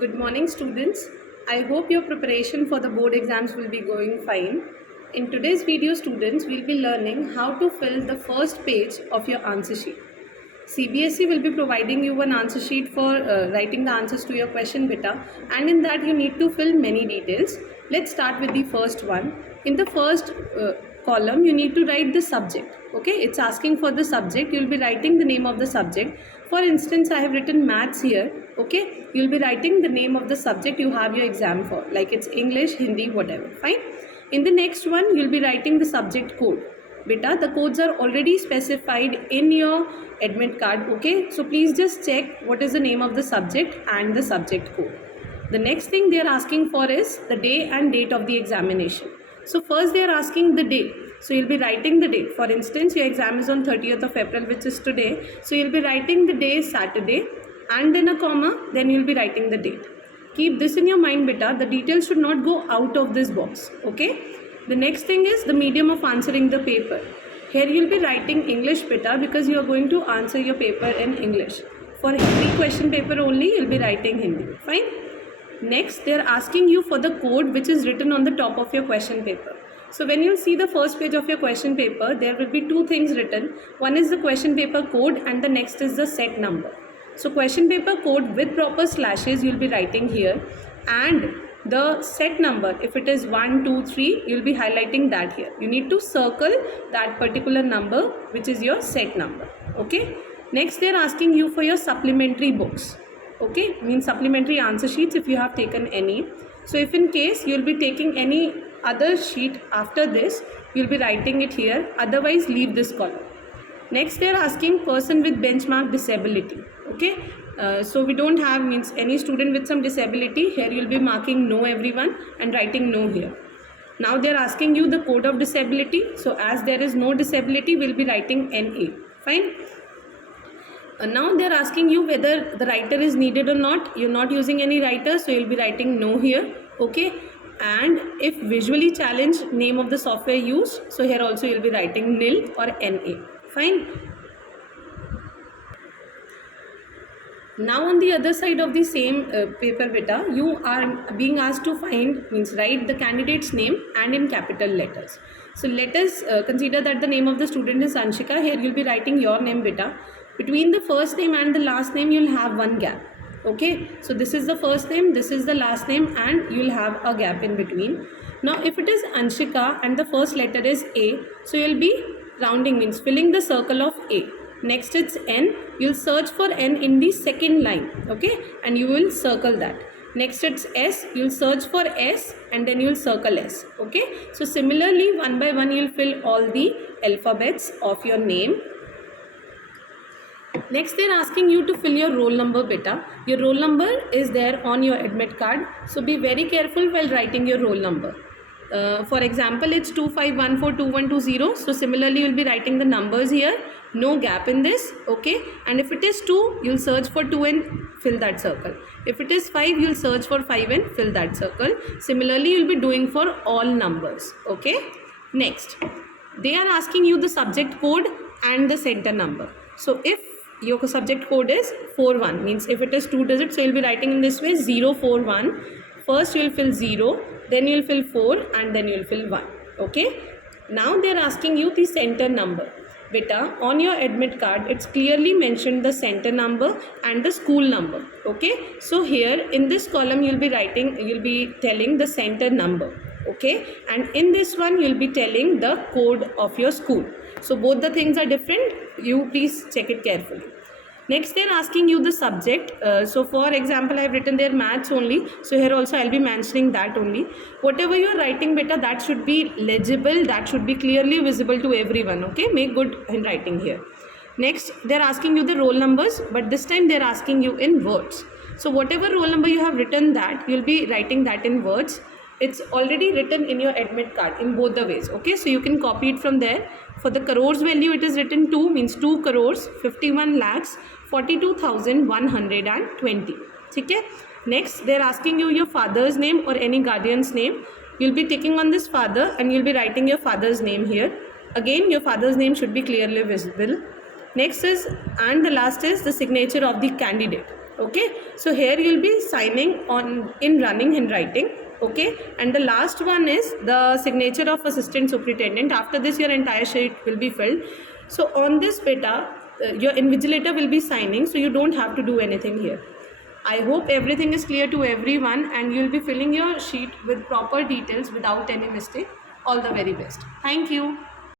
Good morning, students. I hope your preparation for the board exams will be going fine. In today's video, students will be learning how to fill the first page of your answer sheet. CBSE will be providing you one answer sheet for writing the answers to your question beta, and in that you need to fill many details. Let's start with the first one. In the first column, you need to write the subject. Okay, it's asking for the subject. You'll be writing the name of the subject. For instance, I have written maths here. Okay, you'll be writing the name of the subject you have your exam for, like it's English, Hindi, whatever. Fine. In the next one, you'll be writing the subject code. Beta, the codes are already specified in your admit card. Okay, so please just check what is the name of the subject and the subject code. The next thing they are asking for is the day and date of the examination. So first they are asking the day. So you'll be writing the date. For instance, your exam is on 30th of April, which is today. So you'll be writing the day Saturday and then a comma, then you'll be writing the date. Keep this in your mind, beta. The details should not go out of this box. Okay. The next thing is the medium of answering the paper. Here you'll be writing English, beta, because you are going to answer your paper in English. For Hindi question paper only, you'll be writing Hindi. Fine. Next, they are asking you for the code which is written on the top of your question paper. So when you see the first page of your question paper, there will be two things written. One is the question paper code and the next is the set number. So question paper code with proper slashes you'll be writing here, and the set number, if it is 1, 2, 3, you'll be highlighting that here. You need to circle that particular number which is your set number. Okay. Next, they are asking you for your supplementary books. Okay, means supplementary answer sheets if you have taken any. So if in case you'll be taking any other sheet after this, you'll be writing it here. Otherwise, leave this column. Next, they are asking person with benchmark disability. Okay, so we don't have means any student with some disability. Here you'll be marking no everyone and writing no here. Now they are asking you the code of disability. So as there is no disability, we'll be writing NA. Fine. Now they are asking you whether the writer is needed or not. You're not using any writer, so you'll be writing no here. Okay. And if visually challenged, name of the software used. So here also you'll be writing nil or NA. Fine. Now on the other side of the same paper beta, you are being asked to find, means write the candidate's name and in capital letters. So let us consider that the name of the student is Anshika. Here you'll be writing your name beta. Between the first name and the last name, you'll have one gap. Okay, so this is the first name, this is the last name, and you'll have a gap in between. Now if it is Anshika and the first letter is A, so you'll be rounding, means filling the circle of A. Next it's N, you'll search for N in the second line. Okay, and you will circle that. Next it's S, you'll search for S and then you'll circle S. Okay, so similarly one by one you'll fill all the alphabets of your name. Next, they're asking you to fill your roll number beta. Your roll number is there on your admit card. So be very careful while writing your roll number. For example, it's 25142120. So similarly, you'll be writing the numbers here. No gap in this. Okay. And if it is 2, you'll search for 2 and fill that circle. If it is 5, you'll search for 5 and fill that circle. Similarly, you'll be doing for all numbers. Okay. Next, they are asking you the subject code and the center number. So if your subject code is 41, means if it is 2 digits, so you'll be writing in this way 041. First you'll fill 0, then you'll fill 4 and then you'll fill 1. Okay. Now they're asking you the center number. Beta, on your admit card, it's clearly mentioned the center number and the school number. Okay. So here in this column you'll be telling the center number. Okay. And in this one you'll be telling the code of your school. So both the things are different. You please check it carefully. Next, they are asking you the subject. So for example, I have written there maths only. So here also I'll be mentioning that only. Whatever you are writing beta, that should be legible. That should be clearly visible to everyone. Okay, make good handwriting here. Next, they are asking you the roll numbers, but this time they are asking you in words. So whatever roll number you have written that, you'll be writing that in words. It's already written in your admit card in both the ways. Okay, so you can copy it from there. For the crores value, it is written 2, means 2 crores 51 lakhs 42,120. Okay. Next, they are asking you your father's name or any guardian's name. You'll be ticking on this father and you'll be writing your father's name here. Again, your father's name should be clearly visible. Next is, and the last is the signature of the candidate. Okay, so here you'll be signing on in running handwriting. Okay, and the last one is the signature of assistant superintendent. After this your entire sheet will be filled. So on this beta, your invigilator will be signing, so you don't have to do anything here. I hope everything is clear to everyone and you'll be filling your sheet with proper details without any mistake. All the very best. Thank you.